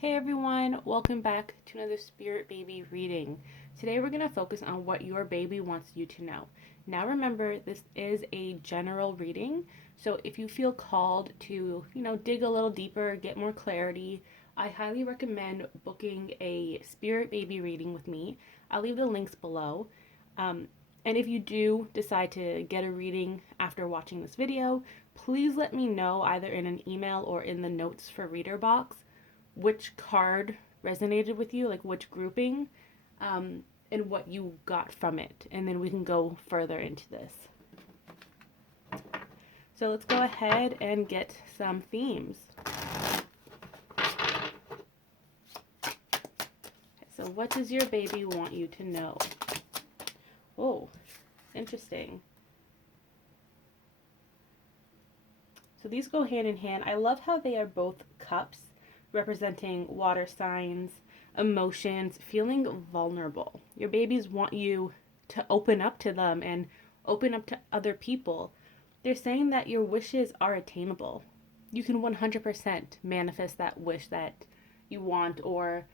Hey everyone, welcome back to another Spirit Baby reading. Today we're going to focus on what your baby wants you to know. Now remember, this is a general reading, so if you feel called to, dig a little deeper, get more clarity, I highly recommend booking a Spirit Baby reading with me. I'll leave the links below. Um, and if you do decide to get a reading after watching this video, please let me know either in an email or in the notes for reader box which card resonated with you, like which grouping, and what you got from it. And then we can go further into this. So let's go ahead and get some themes. Okay, so what does your baby want you to know? Oh, interesting. So these go hand in hand. I love how they are both cups representing water signs, emotions, feeling vulnerable. Your babies want you to open up to them and open up to other people. They're saying that your wishes are attainable. You can 100% manifest that wish that you want, or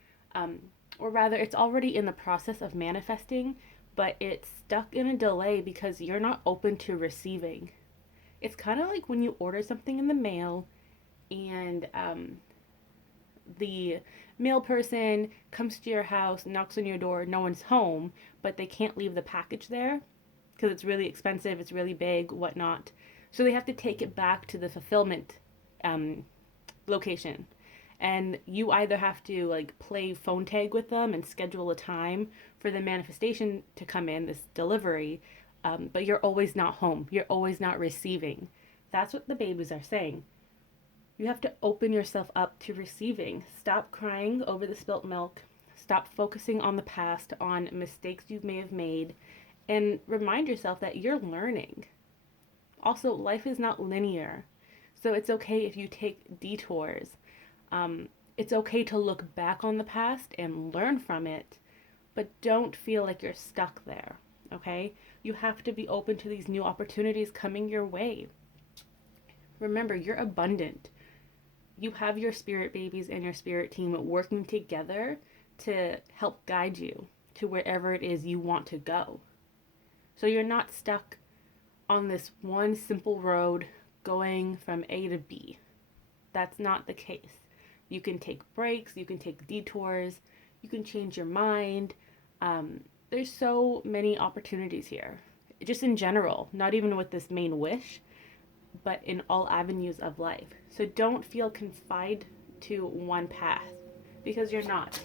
rather, it's already in the process of manifesting, but it's stuck in a delay because you're not open to receiving. It's kind of like when you order something in the mail and the mail person comes to your house, knocks on your door, no one's home, but they can't leave the package there because it's really expensive, it's really big, whatnot. So they have to take it back to the fulfillment um, location. And you either have to like play phone tag with them and schedule a time for the manifestation to come in, this delivery, but you're always not home. You're always not receiving. That's what the babies are saying. You have to open yourself up to receiving. Stop crying over the spilt milk. Stop focusing on the past, on mistakes you may have made, and remind yourself that you're learning. Also, life is not linear, so it's okay if you take detours. It's okay to look back on the past and learn from it, but don't feel like you're stuck there, okay? You have to be open to these new opportunities coming your way. Remember, you're abundant. You have your spirit babies and your spirit team working together to help guide you to wherever it is you want to go. So you're not stuck on this one simple road going from A to B. That's not the case. You can take breaks, you can take detours, you can change your mind. There's so many opportunities here, just in general, not even with this main wish, but in all avenues of life. So don't feel confined to one path because you're not.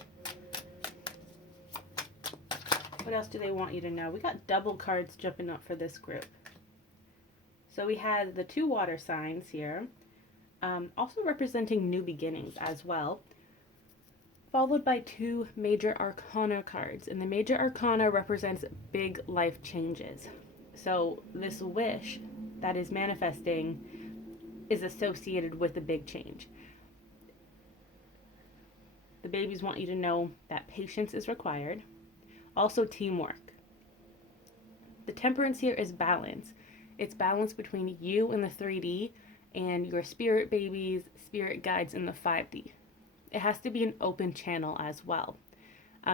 What else do they want you to know? We got double cards jumping up for this group. So we had the two water signs here, also representing new beginnings as well, followed by two major arcana cards. And the major arcana represents big life changes. So this wish that is manifesting is associated with a big change. The babies want you to know that patience is required, also teamwork. The temperance here is balance. It's balance between you in the 3D and your spirit babies, spirit guides in the 5D. It has to be an open channel as well.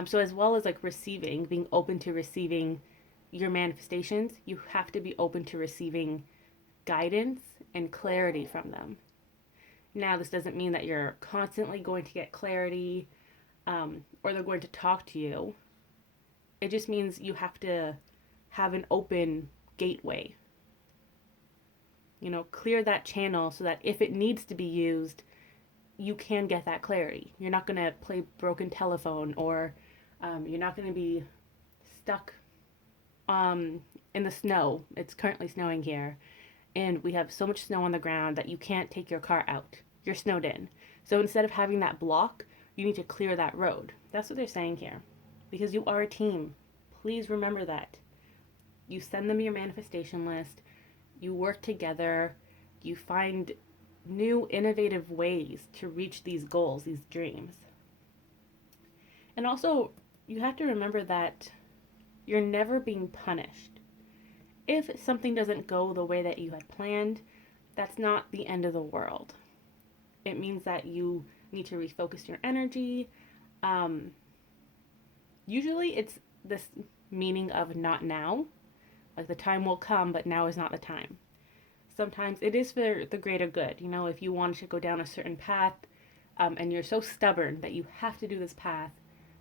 So as well as like receiving, being open to receiving your manifestations, you have to be open to receiving guidance and clarity from them. Now, this doesn't mean that you're constantly going to get clarity or they're going to talk to you. It just means you have to have an open gateway. Clear that channel so that if it needs to be used, you can get that clarity. You're not going to play broken telephone, or you're not going to be stuck in the snow. It's currently snowing here, and we have so much snow on the ground that you can't take your car out. You're snowed in. So instead of having that block, you need to clear that road. That's what they're saying here. Because you are a team. Please remember that. You send them your manifestation list. You work together. You find new innovative ways to reach these goals, these dreams. And also, you have to remember that you're never being punished. If something doesn't go the way that you had planned, that's not the end of the world. It means that you need to refocus your energy. Um, Usually it's this meaning of not now, like the time will come, but now is not the time. Sometimes it is for the greater good. You know, if you wanted to go down a certain path, and you're so stubborn that you have to do this path,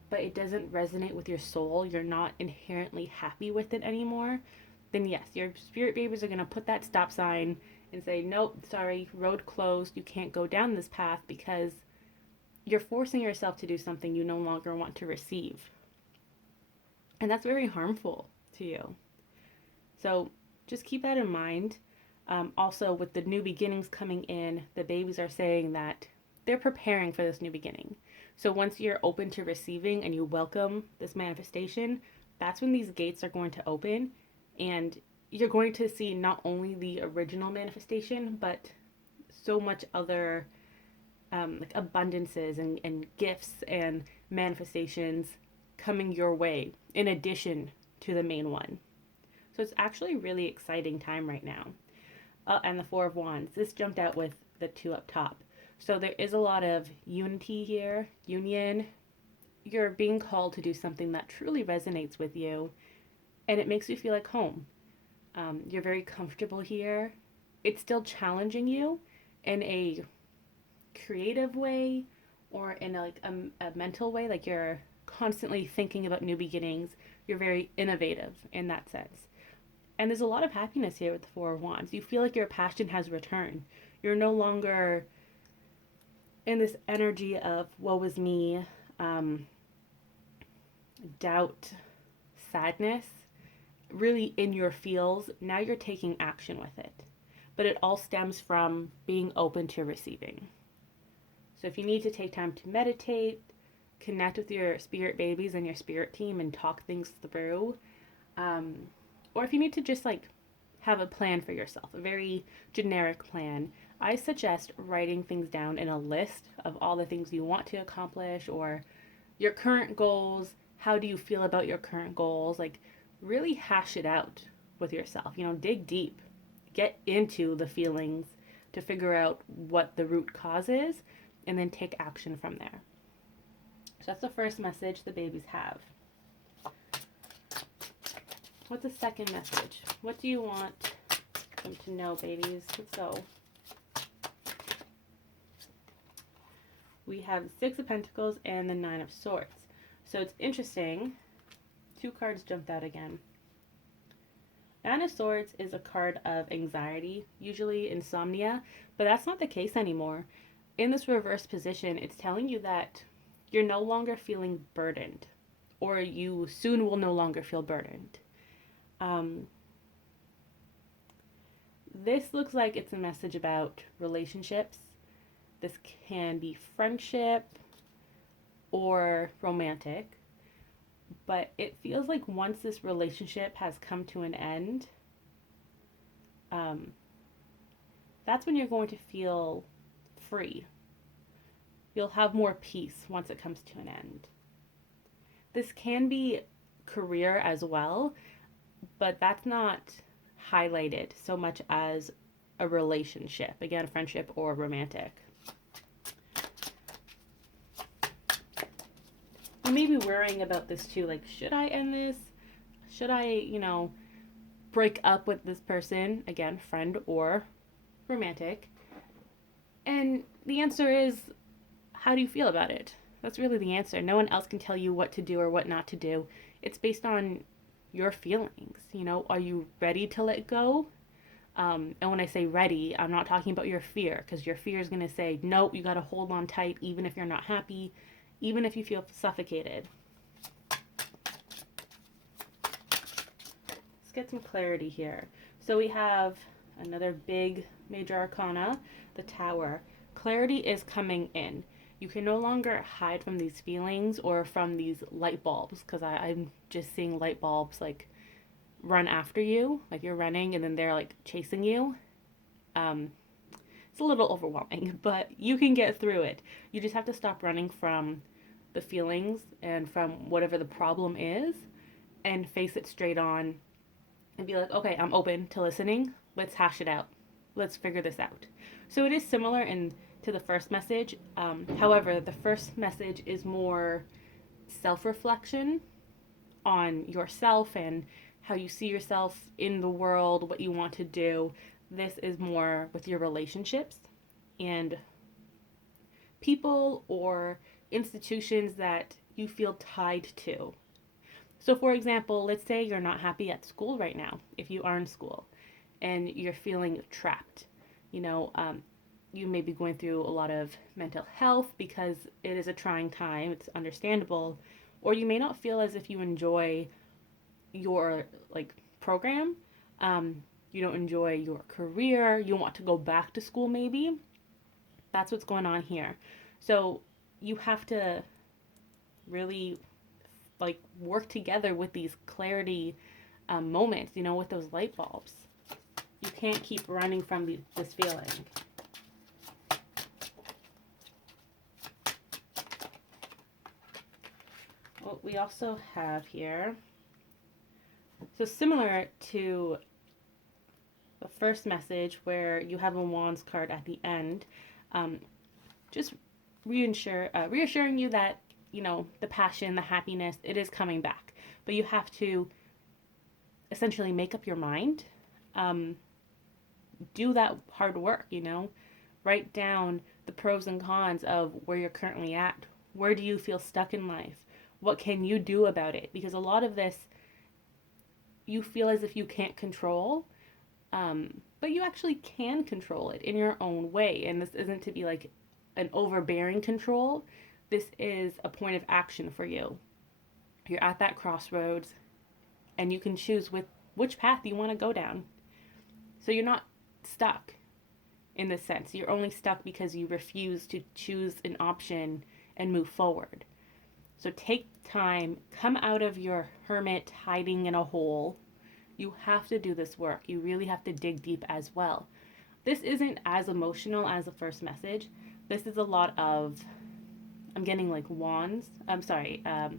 but it doesn't resonate with your soul, you're not inherently happy with it anymore, then yes, your spirit babies are going to put that stop sign and say, nope, sorry, road closed, you can't go down this path because you're forcing yourself to do something you no longer want to receive. And that's very harmful to you. So just keep that in mind. Also, with the new beginnings coming in, the babies are saying that they're preparing for this new beginning. So once you're open to receiving and you welcome this manifestation, that's when these gates are going to open, and you're going to see not only the original manifestation, but so much other like abundances and gifts and manifestations coming your way in addition to the main one. So it's actually a really exciting time right now. And the Four of Wands. This jumped out with the two up top. So there is a lot of unity here, union. You're being called to do something that truly resonates with you, and it makes you feel like home. You're very comfortable here. It's still challenging you in a creative way or in a mental way, like you're constantly thinking about new beginnings. You're very innovative in that sense. And there's a lot of happiness here with the Four of Wands. You feel like your passion has returned. You're no longer in this energy of woe is me, doubt, sadness, really in your feels. Now you're taking action with it. But it all stems from being open to receiving. So if you need to take time to meditate, connect with your spirit babies and your spirit team and talk things through, or if you need to just like have a plan for yourself, a very generic plan, I suggest writing things down in a list of all the things you want to accomplish or your current goals. How do you feel about your current goals? Like really hash it out with yourself. You know, dig deep, get into the feelings to figure out what the root cause is, and then take action from there. So that's the first message the babies have. What's the second message? What do you want them to know, babies? Let's go. We have the Six of Pentacles and the Nine of Swords. So it's interesting. Two cards jumped out again. Nine of Swords is a card of anxiety, usually insomnia, but that's not the case anymore. In this reverse position, it's telling you that you're no longer feeling burdened, or you soon will no longer feel burdened. This looks like it's a message about relationships. This can be friendship or romantic, but it feels like once this relationship has come to an end, that's when you're going to feel free. You'll have more peace once it comes to an end. This can be career as well, but that's not highlighted so much as a relationship. Again, friendship or romantic. You may be worrying about this too, like, should I end this? Should I, break up with this person? Again, friend or romantic. And the answer is, how do you feel about it? That's really the answer. No one else can tell you what to do or what not to do. It's based on your feelings. Are you ready to let go? And when I say ready, I'm not talking about your fear, because your fear is going to say, nope, you got to hold on tight, even if you're not happy, even if you feel suffocated. Let's get some clarity here. So we have another big major arcana, the Tower. Clarity is coming in. You can no longer hide from these feelings or from these light bulbs, because I'm just seeing light bulbs like run after you, like you're running and then they're like chasing you. It's a little overwhelming, but you can get through it. You just have to stop running from the feelings and from whatever the problem is and face it straight on and be like, I'm open to listening. Let's hash it out. Let's figure this out. So it is similar in to the first message. However, the first message is more self reflection on yourself and how you see yourself in the world, what you want to do. This is more with your relationships and people or institutions that you feel tied to. So, for example, let's say you're not happy at school right now, if you are in school, and you're feeling trapped. You know, you may be going through a lot of mental health because it is a trying time, it's understandable, or you may not feel as if you enjoy your like program. You don't enjoy your career, you want to go back to school maybe. That's what's going on here. So you have to really like work together with these clarity moments, you know, with those light bulbs. You can't keep running from this feeling. What we also have here, so similar to the first message where you have a Wands card at the end, just reassuring you that, you know, the passion, the happiness, it is coming back. But you have to essentially make up your mind. Do that hard work, you know. Write down the pros and cons of where you're currently at. Where do you feel stuck in life? What can you do about it? Because a lot of this you feel as if you can't control, but you actually can control it in your own way. And this isn't to be like an overbearing control. This is a point of action for you. You're at that crossroads and you can choose which path you want to go down. So you're not stuck in this sense. You're only stuck because you refuse to choose an option and move forward. So take time, come out of your hermit hiding in a hole. You have to do this work. You really have to dig deep as well. This isn't as emotional as the first message. This is a lot of, I'm getting like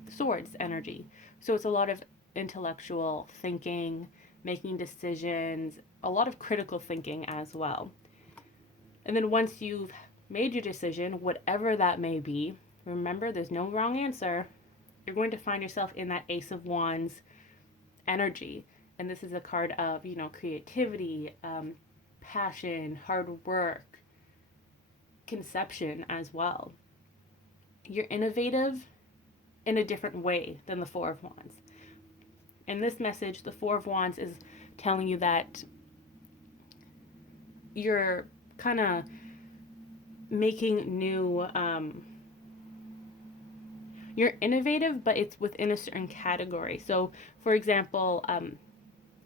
swords energy. So it's a lot of intellectual thinking, making decisions, a lot of critical thinking as well. And then once you've made your decision, whatever that may be, remember there's no wrong answer. You're going to find yourself in that Ace of Wands energy. And this is a card of, you know, creativity, passion, hard work, conception as well. You're innovative in a different way than the Four of Wands. In this message, the Four of Wands is telling you that you're kind of making new, you're innovative, but it's within a certain category. So, for example,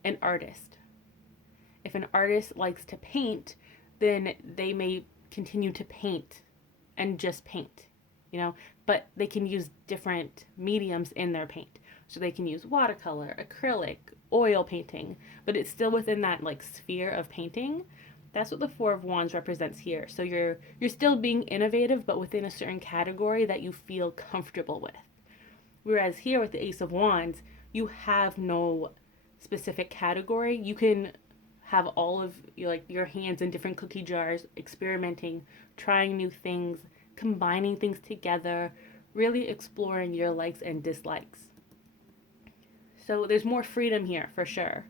an artist. If an artist likes to paint, then they may continue to paint and just paint, you know, but they can use different mediums in their paint. So they can use watercolor, acrylic, oil painting, but it's still within that like sphere of painting. That's what the Four of Wands represents here. So you're still being innovative, but within a certain category that you feel comfortable with. Whereas here with the Ace of Wands, you have no specific category. You can have all of your hands in different cookie jars, experimenting, trying new things, combining things together, really exploring your likes and dislikes. So there's more freedom here for sure.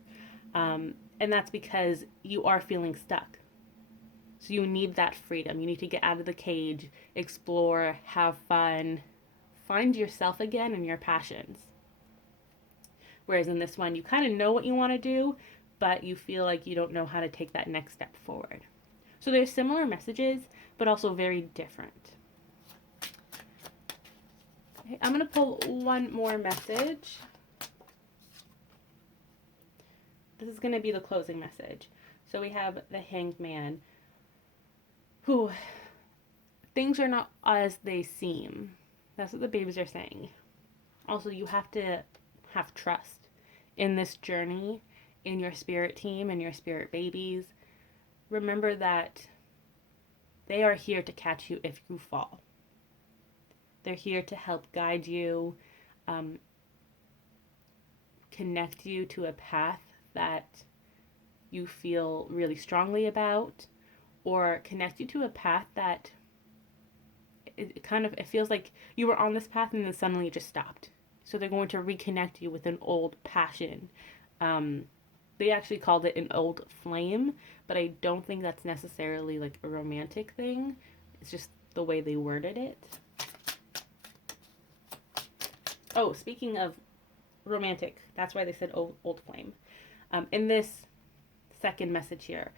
And that's because you are feeling stuck. So you need that freedom. You need to get out of the cage, explore, have fun, find yourself again and your passions. Whereas in this one, you kind of know what you want to do, but you feel like you don't know how to take that next step forward. So there's similar messages, but also very different. Okay, I'm going to pull one more message. This is going to be the closing message. So we have the Hanged Man. Who, things are not as they seem. That's what the babies are saying. Also, you have to have trust in this journey, in your spirit team and your spirit babies. Remember that they are here to catch you if you fall. They're here to help guide you, connect you to a path that you feel really strongly about, or connect you to a path that it feels like you were on this path and then suddenly it just stopped. So they're going to reconnect you with an old passion. Um, they actually called it an old flame, but I don't think that's necessarily like a romantic thing. It's just the way they worded it. Oh, speaking of romantic, that's why they said old flame. In this second message here,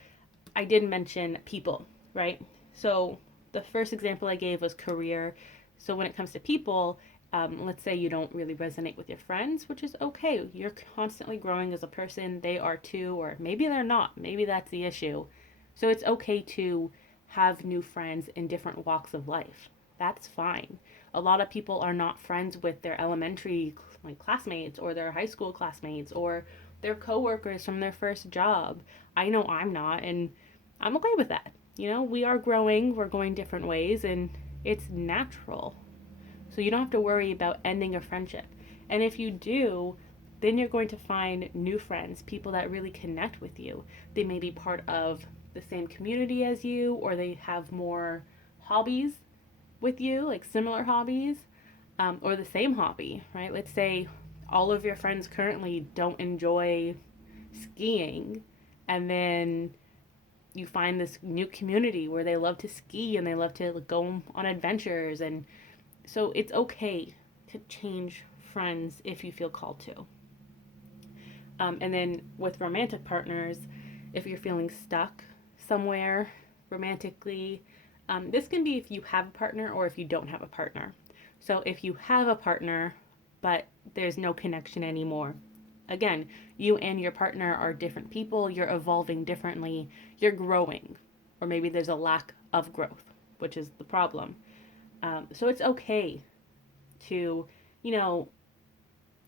I did mention people, right? So the first example I gave was career. So when it comes to people, let's say you don't really resonate with your friends, which is okay. You're constantly growing as a person. They are too, or maybe they're not. Maybe that's the issue. So it's okay to have new friends in different walks of life. That's fine. A lot of people are not friends with their elementary like classmates or their high school classmates or their coworkers from their first job. I know I'm not, and I'm okay with that. We are growing, we're going different ways, and it's natural. So you don't have to worry about ending a friendship. And if you do, then you're going to find new friends, people that really connect with you. They may be part of the same community as you, or they have more hobbies with you, like similar hobbies, or the same hobby, right? Let's say all of your friends currently don't enjoy skiing, and then you find this new community where they love to ski and they love to go on adventures. And so it's okay to change friends if you feel called to. And then with romantic partners, if you're feeling stuck somewhere romantically, this can be if you have a partner or if you don't have a partner. So if you have a partner, but there's no connection anymore, again, you and your partner are different people, you're evolving differently, you're growing, or maybe there's a lack of growth, which is the problem. So it's okay to, you know,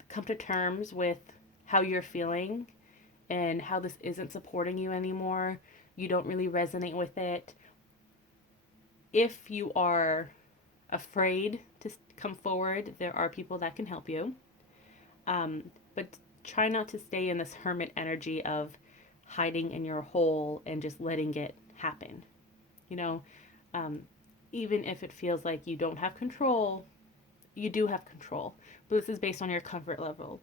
come to terms with how you're feeling and how this isn't supporting you anymore. You don't really resonate with it. If you are afraid to come forward, there are people that can help you. But try not to stay in this hermit energy of hiding in your hole and just letting it happen. You know, um, even if it feels like you don't have control, you do have control. But this is based on your comfort level.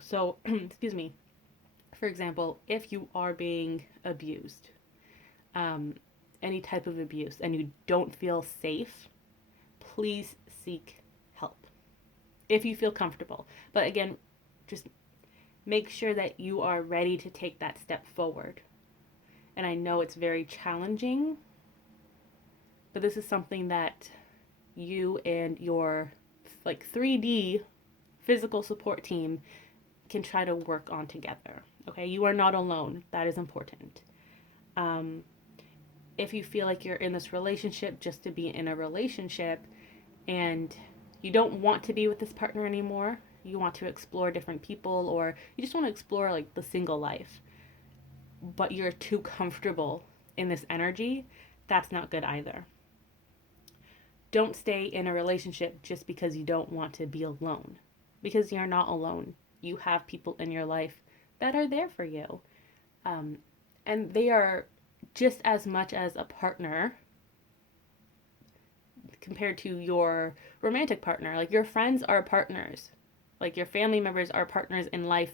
So, excuse me. For example, if you are being abused, um, any type of abuse, and you don't feel safe, please seek help if you feel comfortable. But again, just make sure that you are ready to take that step forward. And I know it's very challenging, but this is something that you and your like 3D physical support team can try to work on together. Okay, you are not alone. That is important. Um, if you feel like you're in this relationship just to be in a relationship and you don't want to be with this partner anymore, you want to explore different people, or you just want to explore like the single life, but you're too comfortable in this energy, that's not good either. Don't stay in a relationship just because you don't want to be alone, because you're not alone. You have people in your life that are there for you. Um, and they are just as much as a partner compared to your romantic partner. Like your friends are partners, like your family members are partners in life.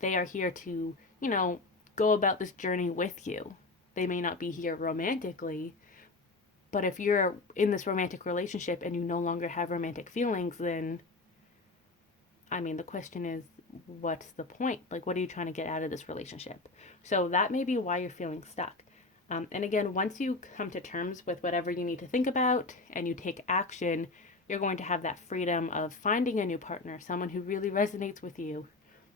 They are here to, go about this journey with you. They may not be here romantically, but if you're in this romantic relationship and you no longer have romantic feelings, then the question is, what's the point? Like, what are you trying to get out of this relationship? So that may be why you're feeling stuck. And again, once you come to terms with whatever you need to think about and you take action, you're going to have that freedom of finding a new partner, someone who really resonates with you,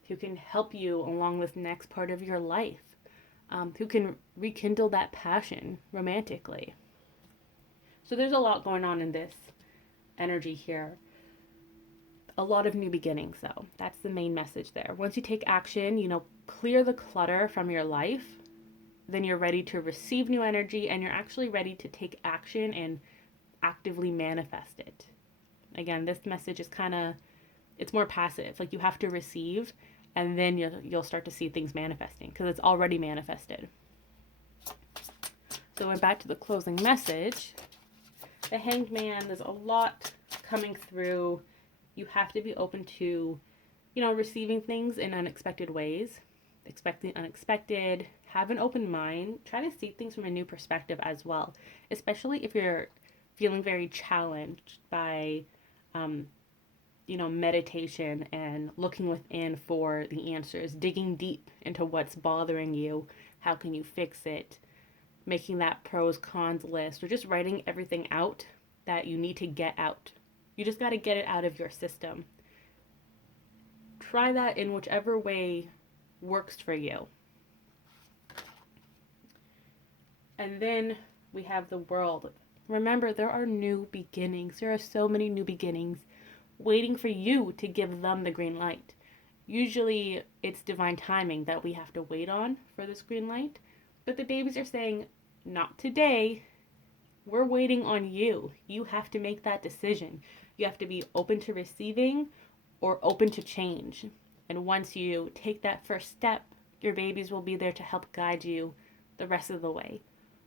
who can help you along this next part of your life, who can rekindle that passion romantically. So there's a lot going on in this energy here. A lot of new beginnings, though. That's the main message there. Once you take action, clear the clutter from your life, then you're ready to receive new energy and you're actually ready to take action and actively manifest it. Again, this message is it's more passive. Like you have to receive and then you'll start to see things manifesting because it's already manifested. So we're back to the closing message. The Hanged Man, there's a lot coming through. You have to be open to, receiving things in unexpected ways, expecting unexpected, have an open mind, try to see things from a new perspective as well, especially if you're feeling very challenged by, meditation and looking within for the answers, digging deep into what's bothering you, how can you fix it, making that pros cons list, or just writing everything out that you need to get out. You just got to get it out of your system. Try that in whichever way works for you. And then we have the World. Remember, there are new beginnings. There are so many new beginnings waiting for you to give them the green light. Usually it's divine timing that we have to wait on for this green light. But the babies are saying, not today. We're waiting on you. You have to make that decision. You have to be open to receiving or open to change. And once you take that first step, your babies will be there to help guide you the rest of the way.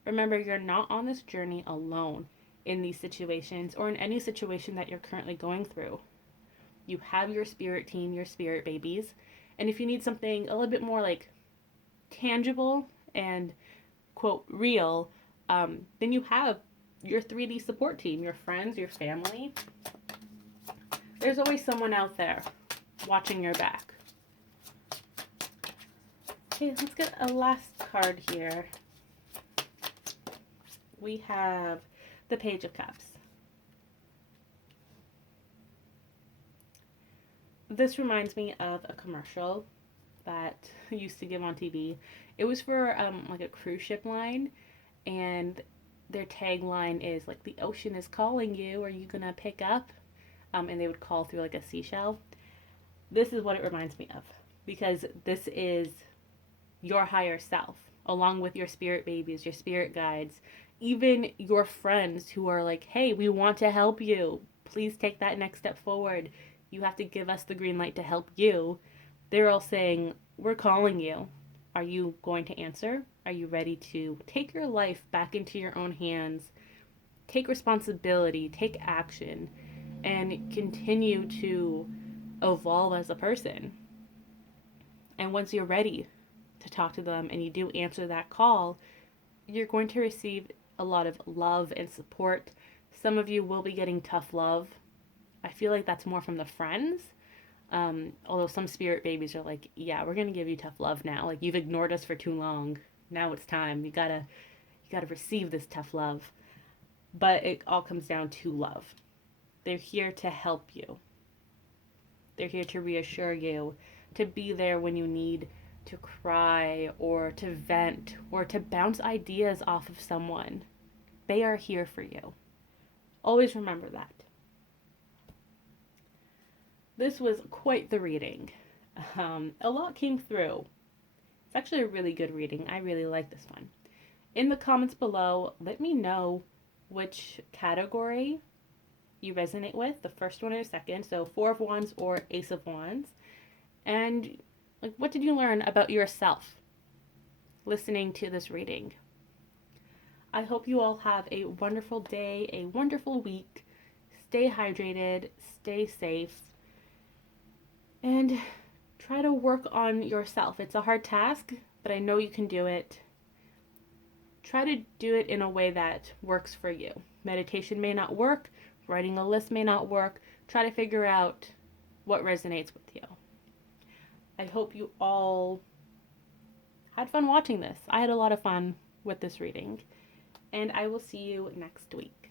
Remember, you're not on this journey alone in these situations or in any situation that you're currently going through. You have your spirit team, your spirit babies. And if you need something a little bit more like tangible and quote real, then you have your 3D support team, your friends, your family. There's always someone out there watching your back. Okay, let's get a last card here. We have the Page of Cups. This reminds me of a commercial that used to give on TV. It was for like a cruise ship line, and their tagline is like, the ocean is calling you, are you gonna pick up? And they would call through like a seashell. This is what it reminds me of, because this is your higher self, along with your spirit babies, your spirit guides, even your friends who are like, hey, we want to help you. Please take that next step forward. You have to give us the green light to help you. They're all saying, we're calling you. Are you going to answer? Are you ready to take your life back into your own hands, take responsibility, take action, and continue to evolve as a person? And once you're ready to talk to them and you do answer that call, you're going to receive a lot of love and support. Some of you will be getting tough love. I feel like that's more from the friends. Although some spirit babies are like, yeah, we're gonna give you tough love now. Like, you've ignored us for too long. Now it's time. You gotta receive this tough love. But it all comes down to love. They're here to help you. They're here to reassure you, to be there when you need to cry or to vent or to bounce ideas off of someone. They are here for you. Always remember that. This was quite the reading. A lot came through. It's actually a really good reading. I really like this one. In the comments below, let me know which category you resonate with, the first one or the second, so Four of Wands or Ace of Wands. And like, what did you learn about yourself listening to this reading? I hope you all have a wonderful day, a wonderful week. Stay hydrated, stay safe, and try to work on yourself. It's a hard task, but I know you can do it. Try to do it in a way that works for you. Meditation may not work, writing a list may not work. Try to figure out what resonates with you. I hope you all had fun watching this. I had a lot of fun with this reading, and I will see you next week.